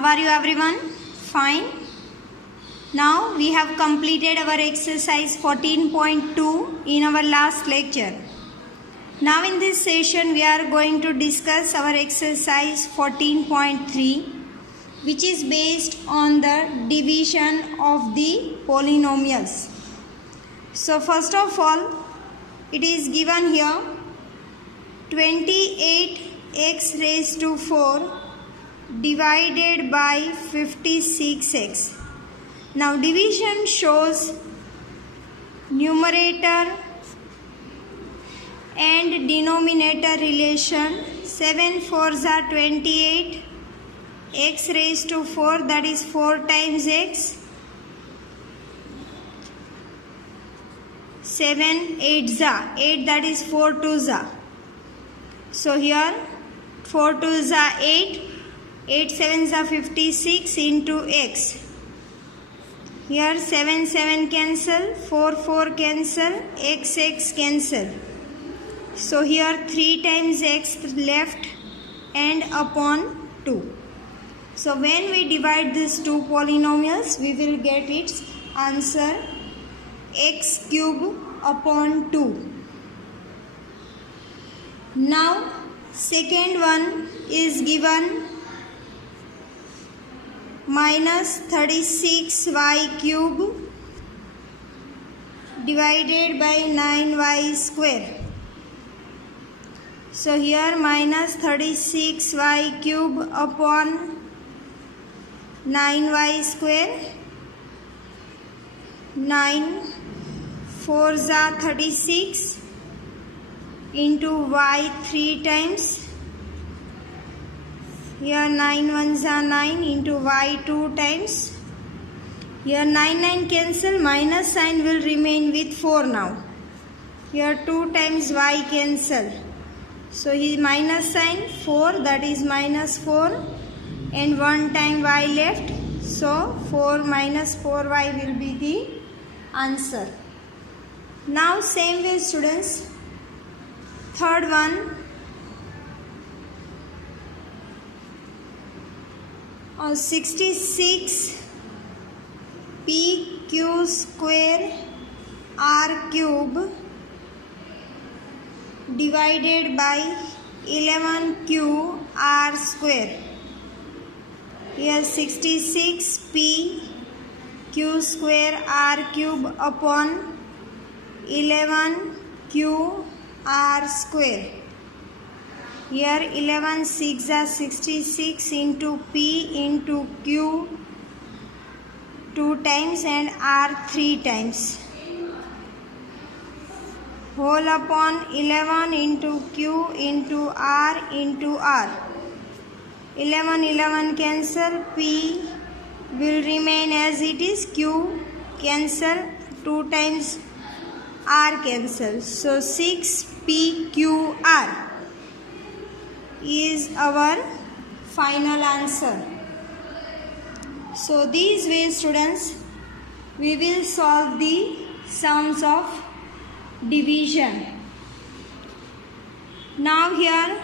How are you everyone? Fine. Now we have completed our exercise 14.2 in our last lecture. Now in this session we are going to discuss our exercise 14.3, which is based on the division of the polynomials. So first of all, it is given here 28x raised to 4 divided by 56x. Now division shows numerator and denominator relation. 7 4s are 28, x raised to 4, that is 4 times x. 7 8s are 8, that is 4 2s are. So here 4 2s are 8, 8 7s are 56 into x. Here 7 7 cancel, 4 4 cancel, x x cancel. So here 3 times x left and upon 2. So when we divide these two polynomials, we will get its answer x cube upon 2. Now second one is given minus 36y cube divided by 9y square. So here minus 36y cube upon 9y square. 9 4s are 36 into y 3 times. Here 9 1s are 9 into y 2 times. Here 9 9 cancel, minus sign will remain with 4 now. Here 2 times y cancel. So here minus sign 4, that is minus 4, and 1 time y left. So 4 minus 4y will be the answer. Now same way students, third one, 66 pq square r cube divided by 11q r square. Here 66 p q square r cube upon 11q r square. Here 11 6 are 66 into p into q 2 times and r 3 times. Whole upon 11 into q into r into r. 11 11 cancel, p will remain as it is, q cancel, 2 times r cancel. So 6 pqr is our final answer. So these ways students, we will solve the sums of division. Now here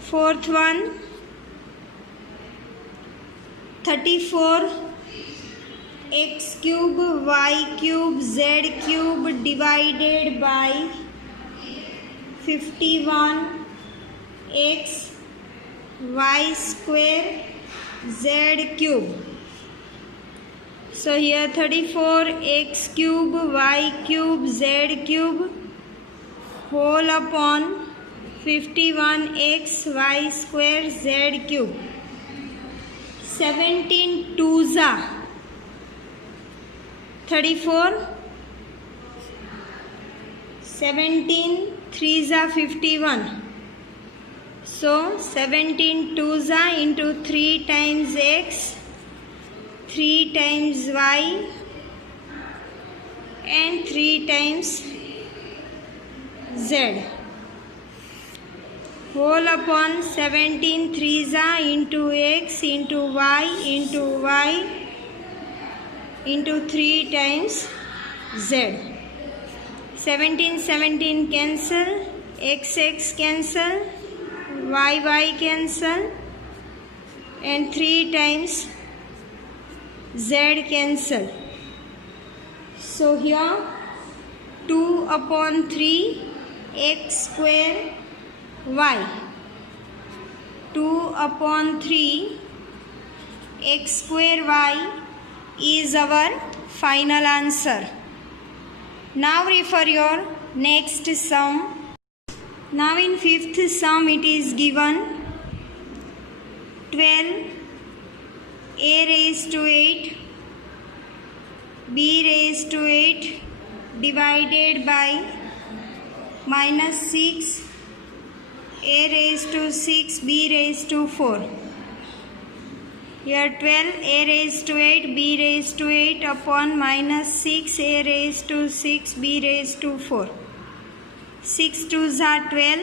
fourth one, 34 x cube y cube z cube divided by 51 x y square z cube. So here 34 x cube y cube z cube whole upon 51 x y square z cube. 17 2s are 34, 17 3s are 51. So 17 2s are into 3 times x, 3 times y and 3 times z. Whole upon 17 3s are into x into y into 3 times z. 17 17 cancel, x x cancel, y cancel, and 3 times z cancel. So here 2 upon 3 x square y. 2 upon 3 x square y is our final answer. Now refer your next sum. Now in fifth sum it is given 12 a raised to 8 b raised to 8 divided by minus 6 a raised to 6 b raised to 4. Here 12 a raised to 8 b raised to 8 upon minus 6 a raised to 6 b raised to 4. 6 2s are 12.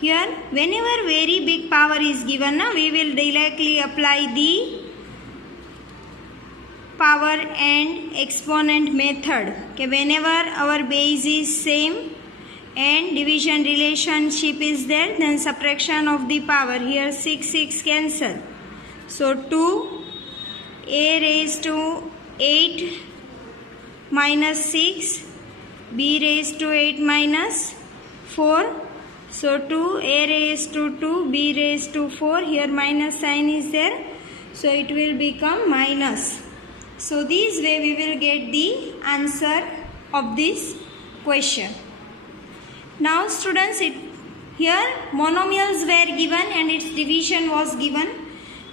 Here whenever very big power is given, we will directly apply the power and exponent method. Okay, whenever our base is same and division relationship is there, then subtraction of the power. Here 6 cancel. So 2 a raised to 8 minus 6 b raised to 8 minus 4. So 2 a raised to 2 b raised to 4. Here minus sign is there. So it will become minus. So this way we will get the answer of this question. Now students, here monomials were given and its division was given.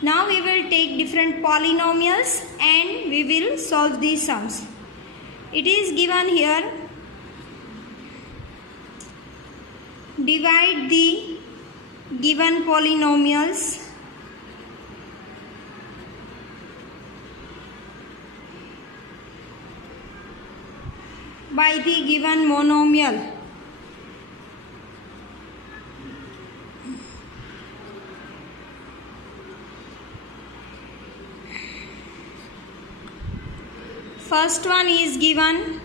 Now we will take different polynomials and we will solve these sums. It is given here, divide the given polynomials by the given monomial. First one is given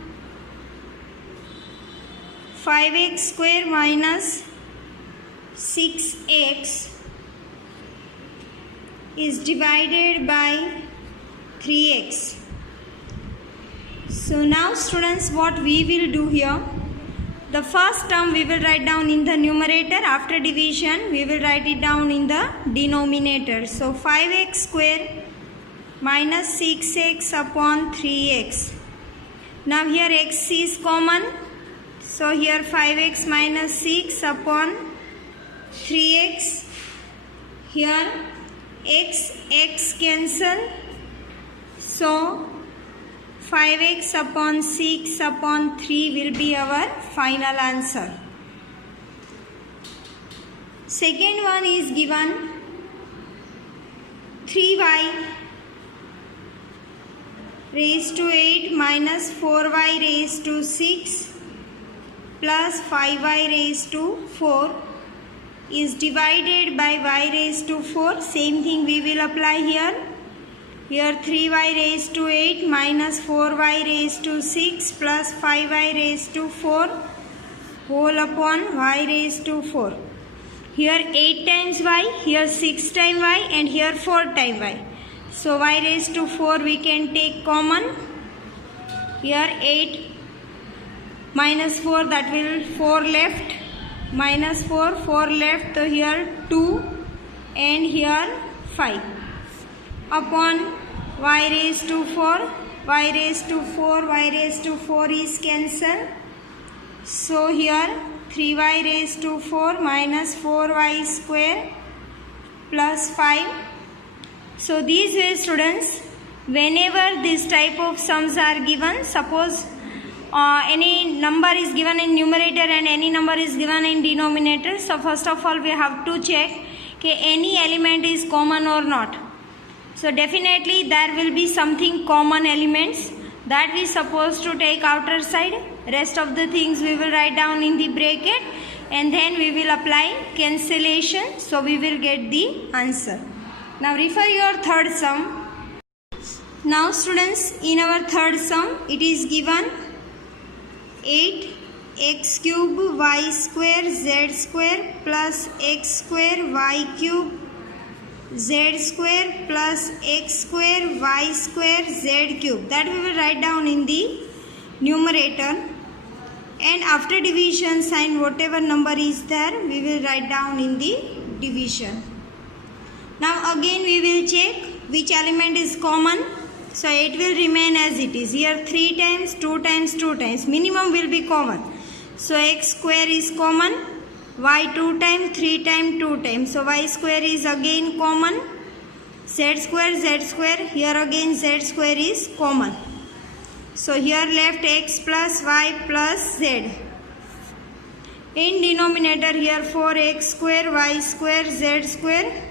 5x square minus 6x is divided by 3x. So now students, what we will do here, the first term we will write down in the numerator. After division we will write it down in the denominator. So 5x square minus 6x upon 3x. Now here x is common. So here 5x minus 6 upon 3x. Here x cancel. So 5x upon 6 upon 3 will be our final answer. Second one is given 3y raised to 8 minus 4y raised to 6 plus 5y raised to 4 is divided by y raised to 4. Same thing we will apply here. Here 3y raised to 8 minus 4y raised to 6 plus 5y raised to 4 whole upon y raised to 4. Here 8 times y, here 6 times y and here 4 times y. So y raised to 4 we can take common. Here 8 minus 4, that will 4 left, minus 4 left, so here 2 and here 5 upon y raised to 4, y raised to 4, y raised to 4 is cancelled. So here 3y raised to 4 minus 4y square plus 5. So these way students, whenever this type of sums are given, suppose any number is given in numerator and any number is given in denominator. So first of all we have to check कि any element is common or not. So definitely there will be something common elements that we supposed to take outer side. Rest of the things we will write down in the bracket and then we will apply cancellation. So we will get the answer. Now refer your third sum. Now students, in our third sum it is given 8x cube y square z square plus x square y cube z square plus x square y square z cube. That we will write down in the numerator, and after division sign whatever number is there we will write down in the division. Now again we will check which element is common. So it will remain as it is. Here 3 times, 2 times, 2 times. Minimum will be common. So x square is common. Y 2 times, 3 times, 2 times. So y square is again common. Z square. Here again z square is common. So here left x plus y plus z. In denominator here 4x square, y square, z square.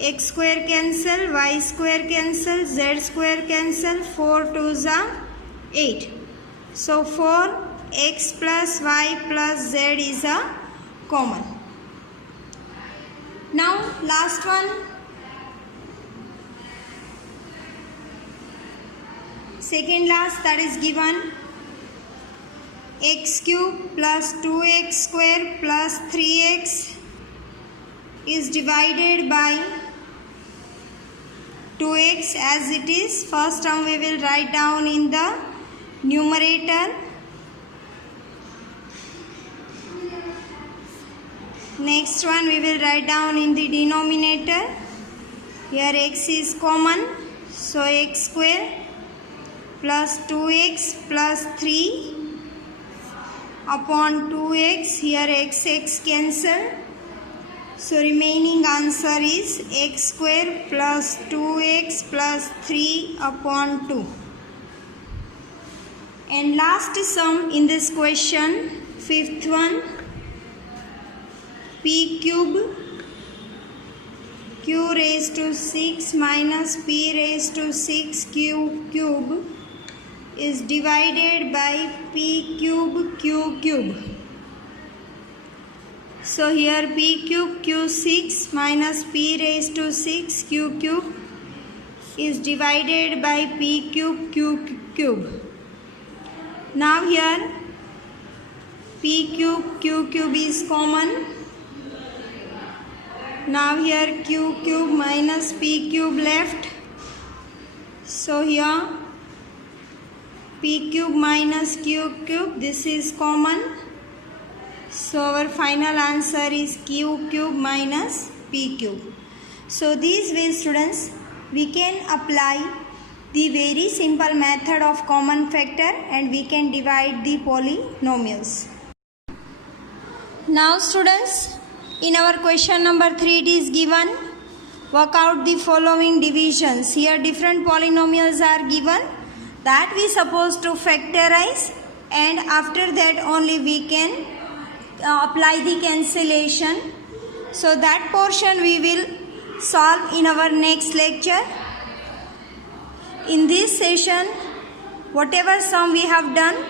X square cancel, y square cancel, z square cancel, 4 2s are 8. So 4x plus y plus z is a common. Now last one. Second last, that is given x cube plus 2x square plus 3x is divided by 2x as it is. First term we will write down in the numerator. Next one we will write down in the denominator. Here x is common, so x square plus 2x plus 3 upon 2x. Here x cancel. So remaining answer is x square plus 2x plus 3 upon 2. And last sum in this question, fifth one, p cube q raised to 6 minus p raised to 6 q cube is divided by p cube q cube. So here p cube q6 minus p raised to 6 q cube is divided by p cube q cube. Now here p cube q cube is common. Now here q cube minus p cube left. So here p cube minus q cube, this is common. So our final answer is q cube minus p cube. So these ways students, we can apply the very simple method of common factor and we can divide the polynomials. Now students, in our question number 3 it is given, work out the following divisions. Here different polynomials are given that we supposed to factorize, and after that only we can apply the cancellation. So that portion we will solve in our next lecture. In this session, whatever sum we have done,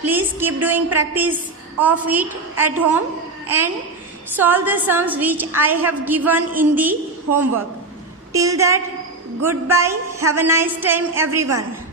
please keep doing practice of it at home and solve the sums which I have given in the homework. Till that, goodbye. Have a nice time everyone.